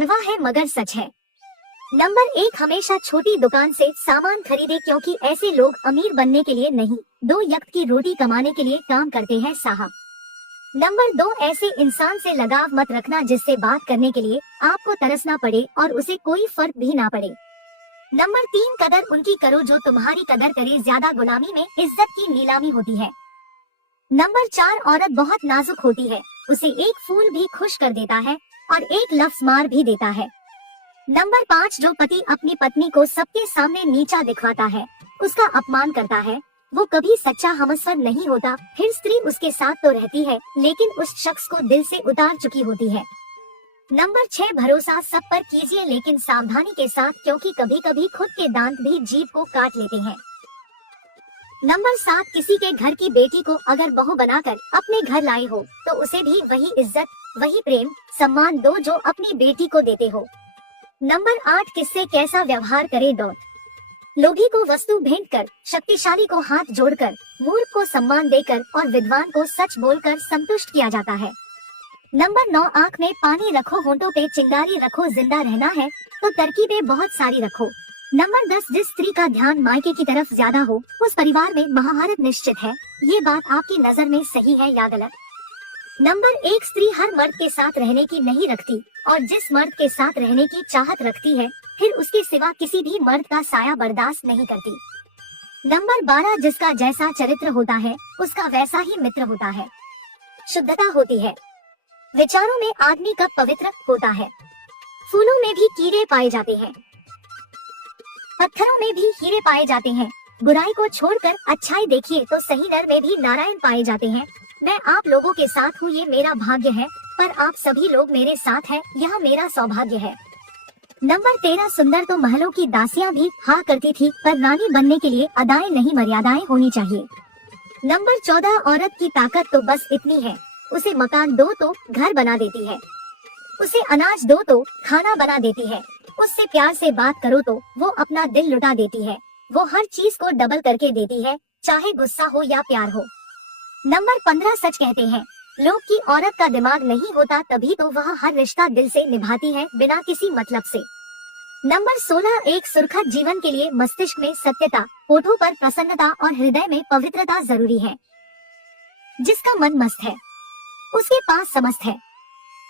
कड़वा है मगर सच है। नंबर 1, हमेशा छोटी दुकान से सामान खरीदे क्योंकि ऐसे लोग अमीर बनने के लिए नहीं, 2 वक्त की रोटी कमाने के लिए काम करते हैं साहब। नंबर 2, ऐसे इंसान से लगाव मत रखना जिससे बात करने के लिए आपको तरसना पड़े और उसे कोई फर्क भी ना पड़े। नंबर 3, कदर उनकी करो जो तुम्हारी कदर करे, ज्यादा गुलामी में इज्जत की नीलामी होती है। नंबर 4, औरत बहुत नाजुक होती है, उसे एक फूल भी खुश कर देता है और एक लफ्ज मार भी देता है। नंबर 5, जो पति अपनी पत्नी को सबके सामने नीचा दिखवाता है, उसका अपमान करता है, वो कभी सच्चा हमसफर नहीं होता। फिर स्त्री उसके साथ तो रहती है लेकिन उस शख्स को दिल से उतार चुकी होती है। नंबर 6, भरोसा सब पर कीजिए लेकिन सावधानी के साथ, क्योंकि कभी कभी खुद के दांत भी जीभ को काट लेते हैं। नंबर 7, किसी के घर की बेटी को अगर बहू बनाकर अपने घर लाए हो तो उसे भी वही इज्जत, वही प्रेम सम्मान दो जो अपनी बेटी को देते हो। नंबर 8, किससे कैसा व्यवहार करे दो, लोभी को वस्तु भेंट कर, शक्तिशाली को हाथ जोड़कर, मूर्ख को सम्मान देकर और विद्वान को सच बोलकर संतुष्ट किया जाता है। नंबर 9, आँख में पानी रखो, होंठों पे चिंगारी रखो, जिंदा रहना है तो तरकीबें बहुत सारी रखो। नंबर 10, जिस स्त्री का ध्यान मायके की तरफ ज्यादा हो उस परिवार में महाभारत निश्चित है। ये बात आपकी नजर में सही है या गलत? नंबर 1, स्त्री हर मर्द के साथ रहने की नहीं रखती और जिस मर्द के साथ रहने की चाहत रखती है फिर उसके सिवा किसी भी मर्द का साया बर्दाश्त नहीं करती। नंबर 12, जिसका जैसा चरित्र होता है उसका वैसा ही मित्र होता है। शुद्धता होती है, विचारों में आदमी कब पवित्र होता है। फूलों में भी कीड़े पाए जाते हैं, पत्थरों में भी हीरे पाए जाते हैं। बुराई को छोड़कर अच्छाई देखिए तो सही नर में भी नारायण पाए जाते हैं। मैं आप लोगों के साथ हूँ, ये मेरा भाग्य है, पर आप सभी लोग मेरे साथ हैं, यह मेरा सौभाग्य है। नंबर 13, सुंदर तो महलों की दासियां भी हाँ करती थी, पर रानी बनने के लिए अदाएं नहीं मर्यादाएं होनी चाहिए। नंबर 14, औरत की ताकत तो बस इतनी है, उसे मकान दो तो घर बना देती है, उसे अनाज दो तो खाना बना देती है, उससे प्यार से बात करो तो वो अपना दिल लुटा देती है, वो हर चीज को डबल करके देती है, चाहे गुस्सा हो या प्यार हो। नंबर 15, सच कहते हैं लोग कि औरत का दिमाग नहीं होता तभी तो वह हर रिश्ता दिल से निभाती है बिना किसी मतलब से। नंबर 16, एक सुरक्षित जीवन के लिए मस्तिष्क में सत्यता, होठों पर प्रसन्नता और हृदय में पवित्रता जरूरी है। जिसका मन मस्त है उसके पास समस्त है।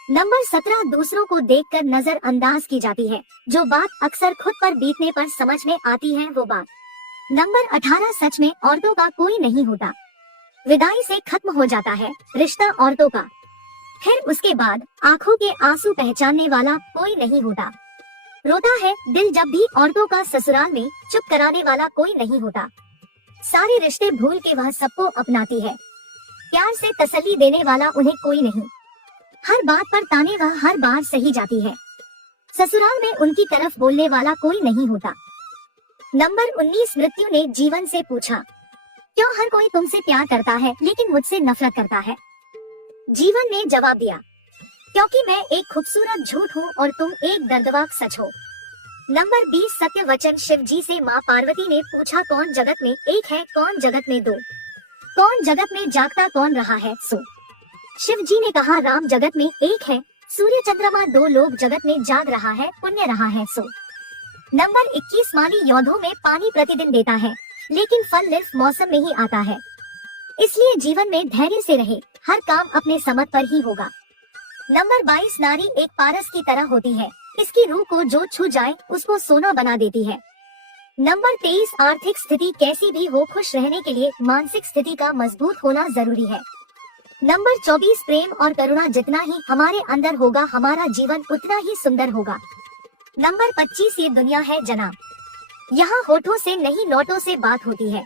नंबर 17, दूसरों को देखकर नजरअंदाज की जाती है, जो बात अक्सर खुद पर बीतने पर समझ में आती है वो बात। नंबर 18, सच में औरतों का कोई नहीं होता, विदाई से खत्म हो जाता है रिश्ता औरतों का, फिर उसके बाद आंखों के आंसू पहचानने वाला कोई नहीं होता। रोता है दिल जब भी औरतों का ससुराल में, चुप कराने वाला कोई नहीं होता। सारे रिश्ते भूल के वह सबको अपनाती है, प्यार से तसल्ली देने वाला उन्हें कोई नहीं, हर बात पर ताने वह हर बार सही जाती है, ससुराल में उनकी तरफ बोलने वाला कोई नहीं होता। नंबर 19, मृत्यु ने जीवन से पूछा, क्यों हर कोई तुमसे प्यार करता है लेकिन मुझसे नफरत करता है? जीवन ने जवाब दिया, क्योंकि मैं एक खूबसूरत झूठ हूँ और तुम एक दर्दनाक सच हो। नंबर 20, सत्य वचन शिव जी से माँ पार्वती ने पूछा, कौन जगत में एक है कौन जगत में दो, कौन जगत में जागता कौन रहा है सो? शिव जी ने कहा, राम जगत में एक है, सूर्य चंद्रमा 2 लोग जगत में जाग रहा है, पुण्य रहा है सो। नंबर 21, माली यौधों में पानी प्रतिदिन देता है लेकिन फल सिर्फ मौसम में ही आता है, इसलिए जीवन में धैर्य से रहे, हर काम अपने समझ पर ही होगा। नंबर 22, नारी एक पारस की तरह होती है, इसकी रूह को जो छू जाए उसको सोना बना देती है। नंबर 23, आर्थिक स्थिति कैसी भी हो, खुश रहने के लिए मानसिक स्थिति का मजबूत होना जरूरी है। नंबर 24, प्रेम और करुणा जितना ही हमारे अंदर होगा हमारा जीवन उतना ही सुंदर होगा। नंबर 25, ये दुनिया है जनाब, यहाँ होठों से नहीं नोटों से बात होती है।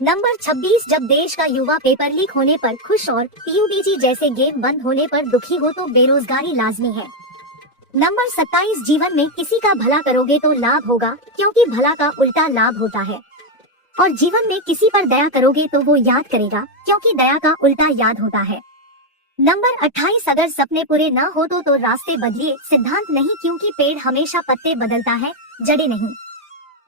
नंबर 26, जब देश का युवा पेपर लीक होने पर खुश और पीयूबीजी जैसे गेम बंद होने पर दुखी हो तो बेरोजगारी लाजमी है। नंबर 27, जीवन में किसी का भला करोगे तो लाभ होगा, क्योंकि भला का उल्टा लाभ होता है, और जीवन में किसी पर दया करोगे तो वो याद करेगा, क्योंकि दया का उल्टा याद होता है। नंबर 28, अगर सपने पूरे ना हो तो रास्ते बदलिए, सिद्धांत नहीं, क्योंकि पेड़ हमेशा पत्ते बदलता है, जड़ें नहीं।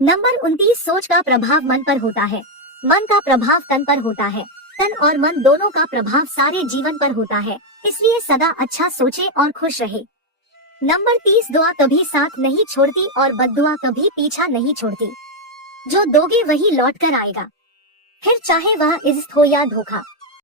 नंबर 29, सोच का प्रभाव मन पर होता है, मन का प्रभाव तन पर होता है, तन और मन दोनों का प्रभाव सारे जीवन पर होता है, इसलिए सदा अच्छा सोचे और खुश रहे। नंबर 30 दुआ कभी साथ नहीं छोड़ती और बद्दुआ कभी पीछा नहीं छोड़ती। जो दोगे वही लौट कर आएगा, फिर चाहे वह इज्जत हो या धोखा।